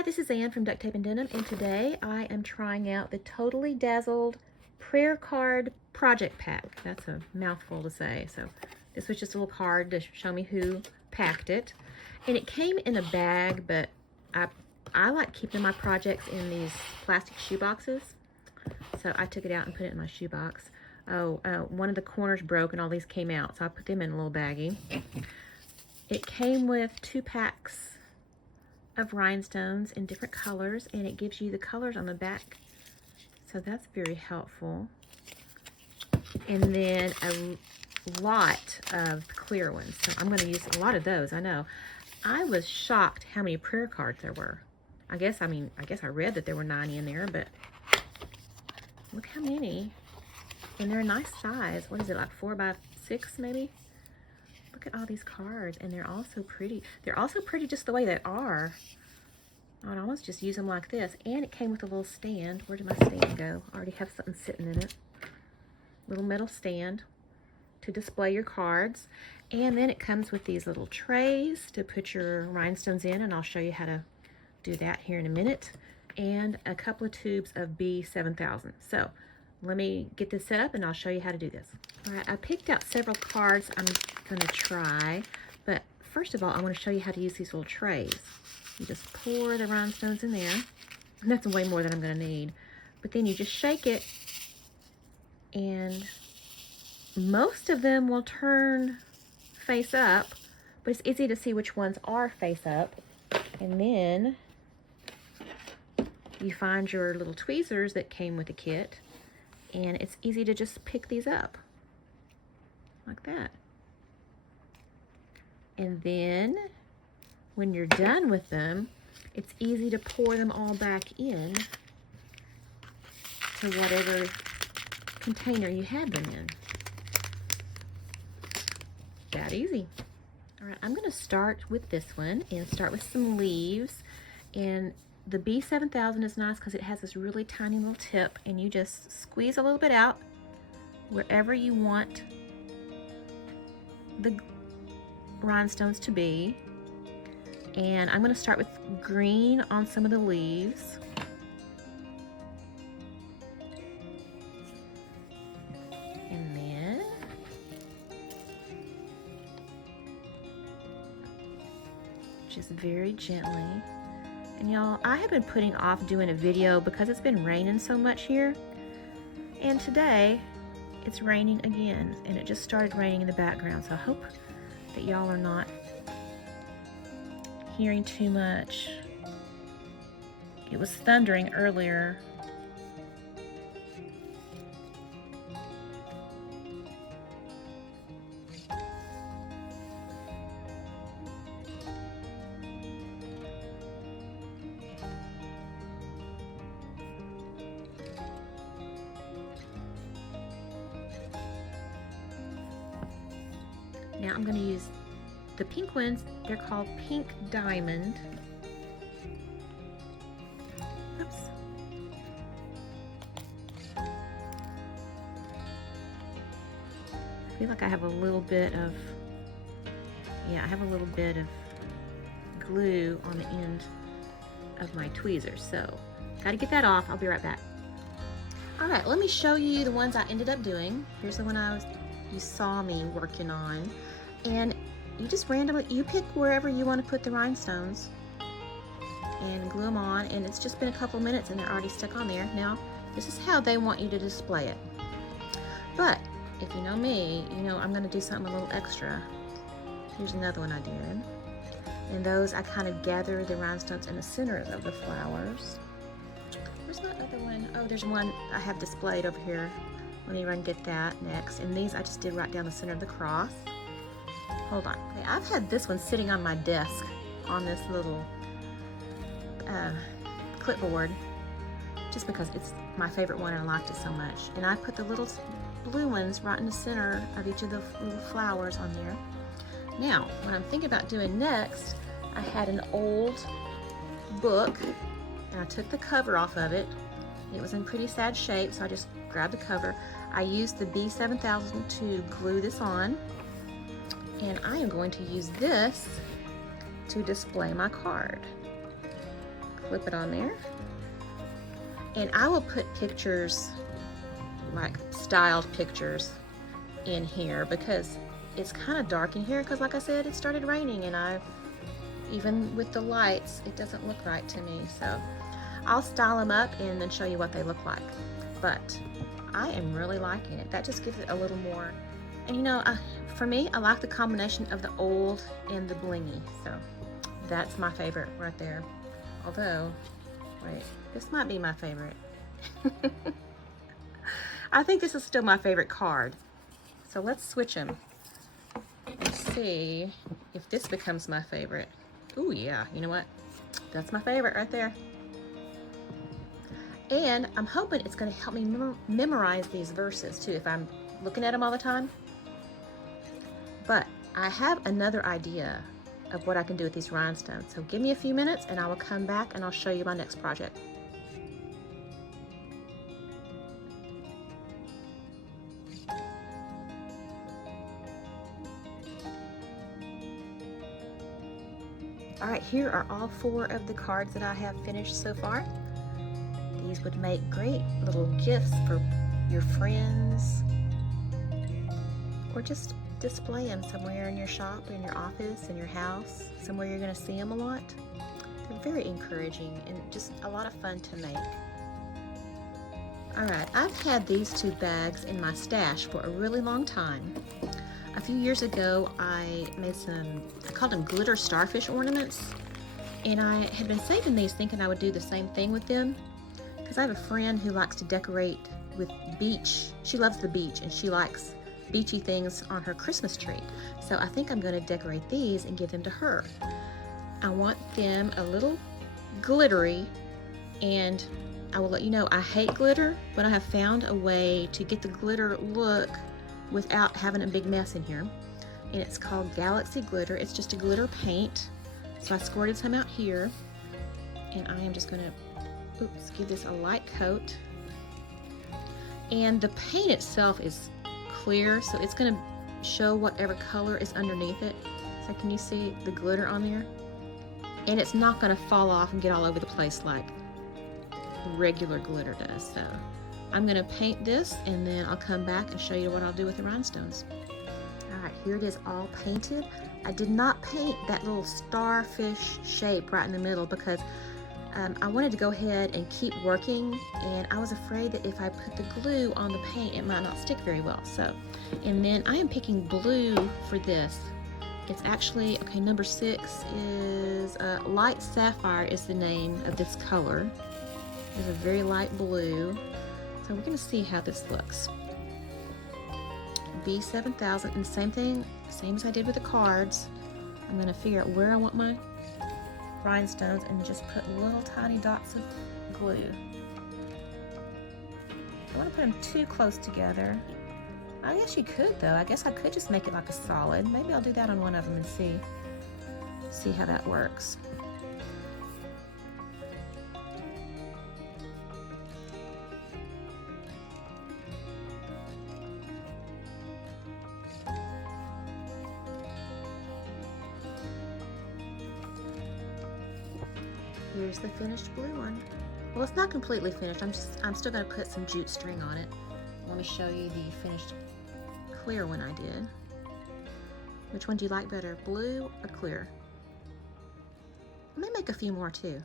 Hi, this is Ann from Duct Tape and Denim, and today I am trying out the Totally Dazzled Prayer Card Project Pack. That's a mouthful to say. So this was just a little card to show me who packed it. And it came in a bag, but I like keeping my projects in these plastic shoe boxes. So I took it out and put it in my shoe box. One of the corners broke and all these came out, so I put them in a little baggie. It came with 2 packs of rhinestones in different colors, and it gives you the colors on the back, so that's very helpful. And then a lot of clear ones, so I'm going to use a lot of those. I know I was shocked how many prayer cards there were. I guess I read that there were 90 in there, but look how many. And they're a nice size. What is it, like 4 by 6 maybe? Look at all these cards, and they're all so pretty. They're also pretty just the way they are. I would almost just use them like this. And it came with a little stand. Where did my stand go? I already have something sitting in it. Little metal stand to display your cards. And then it comes with these little trays to put your rhinestones in, and I'll show you how to do that here in a minute. And a couple of tubes of B7000. So let me get this set up and I'll show you how to do this. All right, I picked out several cards I'm gonna try, but first of all, I wanna show you how to use these little trays. You just pour the rhinestones in there, and that's way more than I'm gonna need. But then you just shake it, and most of them will turn face up, but it's easy to see which ones are face up. And then you find your little tweezers that came with the kit, and it's easy to just pick these up like that. And then when you're done with them, it's easy to pour them all back in to whatever container you had them in. That easy. All right, I'm gonna start with this one and start with some leaves. And the B7000 is nice because it has this really tiny little tip, and you just squeeze a little bit out wherever you want the rhinestones to be. And I'm going to start with green on some of the leaves. And then just very gently. And y'all, I have been putting off doing a video because it's been raining so much here. And today, it's raining again. And it just started raining in the background. So I hope that y'all are not hearing too much. It was thundering earlier. Now I'm going to use the pink ones. They're called Pink Diamond. Oops. I feel like I have a little bit of, I have a little bit of glue on the end of my tweezers. So, got to get that off. I'll be right back. All right, let me show you the ones I ended up doing. Here's the one you saw me working on. And you just randomly, you pick wherever you want to put the rhinestones and glue them on, and it's just been a couple minutes and they're already stuck on there. Now, this is how they want you to display it. But if you know me, you know I'm going to do something a little extra. Here's another one I did. And those, I kind of gather the rhinestones in the centers of the flowers. Where's my other one? Oh, there's one I have displayed over here. Let me run and get that next. And these I just did right down the center of the cross. Hold on. Okay, I've had this one sitting on my desk on this little clipboard just because it's my favorite one and I liked it so much. And I put the little blue ones right in the center of each of the little flowers on there. Now, what I'm thinking about doing next, I had an old book and I took the cover off of it. It was in pretty sad shape, so I just grabbed the cover. I used the B7000 to glue this on. And I am going to use this to display my card. clip it on there. And I will put pictures, like styled pictures, in here because it's kind of dark in here because like I said, it started raining and even with the lights, it doesn't look right to me. So I'll style them up and then show you what they look like. But I am really liking it. That just gives it a little more. And you know, for me, I like the combination of the old and the blingy. So that's my favorite right there. Although, wait, this might be my favorite. I think this is still my favorite card. So let's switch them and see if this becomes my favorite. Ooh, yeah, you know what? That's my favorite right there. And I'm hoping it's going to help me memorize these verses too if I'm looking at them all the time. But I have another idea of what I can do with these rhinestones. So give me a few minutes and I will come back and I'll show you my next project. All right, here are all 4 of the cards that I have finished so far. These would make great little gifts for your friends, or just display them somewhere in your shop, in your office, in your house, somewhere you're going to see them a lot. They're very encouraging and just a lot of fun to make. All right, I've had these 2 bags in my stash for a really long time. A few years ago, I made I called them glitter starfish ornaments, and I had been saving these thinking I would do the same thing with them, because I have a friend who likes to decorate with beach. She loves the beach, and she likes beachy things on her Christmas tree. So I think I'm going to decorate these and give them to her. I want them a little glittery, and I will let you know I hate glitter, but I have found a way to get the glitter look without having a big mess in here. And it's called Galaxy Glitter. It's just a glitter paint. So I squirted some out here, and I am just gonna, give this a light coat. And the paint itself is clear, so it's gonna show whatever color is underneath it. So can you see the glitter on there? And it's not gonna fall off and get all over the place like regular glitter does. So I'm gonna paint this and then I'll come back and show you what I'll do with the rhinestones. All right, here it is all painted. I did not paint that little starfish shape right in the middle because I wanted to go ahead and keep working, and I was afraid that if I put the glue on the paint, it might not stick very well. So, and then I am picking blue for this. It's actually, okay, number 6 is Light Sapphire is the name of this color. It's a very light blue. So we're gonna see how this looks. B7000, and same thing, same as I did with the cards. I'm gonna figure out where I want my rhinestones and just put little tiny dots of glue. I want to put them too close together. I guess you could though. I guess I could just make it like a solid. Maybe I'll do that on one of them and see how that works. Here's the finished blue one. Well, it's not completely finished. I'm still gonna put some jute string on it. Let me show you the finished clear one I did. Which one do you like better, blue or clear? I may make a few more too.